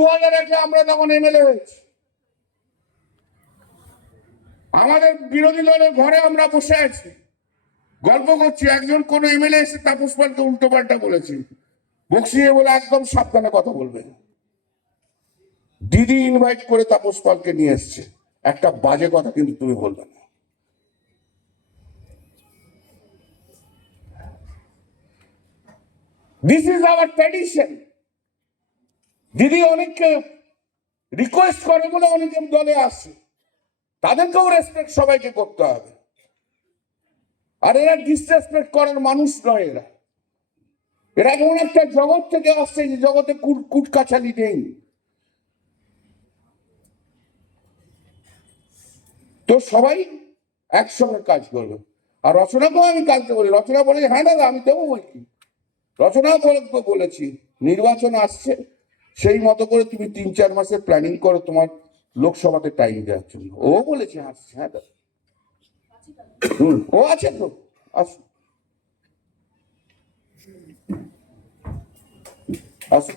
2001-এ আমরা তখন এমএলএ হয়েছি, আমাদের বিরোধী দলের ঘরে আমরা বসে আছি, গল্প করছি, একজন কোন এমএলএ এসে তাপস পালকে উল্টো পাল্টা বলেছে, বক্সিয়ে বলে একদম সাবধানে কথা বলবে। দিদি ইনভাইট করে তাপস পালকে নিয়ে এসছে, একটা বাজে কথা কিন্তু তুমি বলবে না। This is our tradition. দিদি অনেককে রিকোয়েস্ট করে বলে অনেকে দলে আসছে, তাদেরকেও রেসপেক্ট সবাইকে করতে হবে। আর এরা ডিসরেসপেক্ট করার মানুষ নয়, এরা এমন একটা জগৎ থেকে আসছে যে জগতে কুটকাছালি নেই। তো সবাই একসঙ্গে কাজ করবে। আর রচনাকেও আমি কাজটা বলি, রচনা বলে হ্যাঁ দাদা আমি দেবো বলছি, রচনা বলেছি নির্বাচন আসছে, সেই মতো করে তুমি 3-4 মাসের প্ল্যানিং করো তোমার লোকসভাতে টাইম দেওয়ার জন্য। ও বলেছে আসছে, হ্যাঁ দাদা ও আছে তো, আসুন আসুন।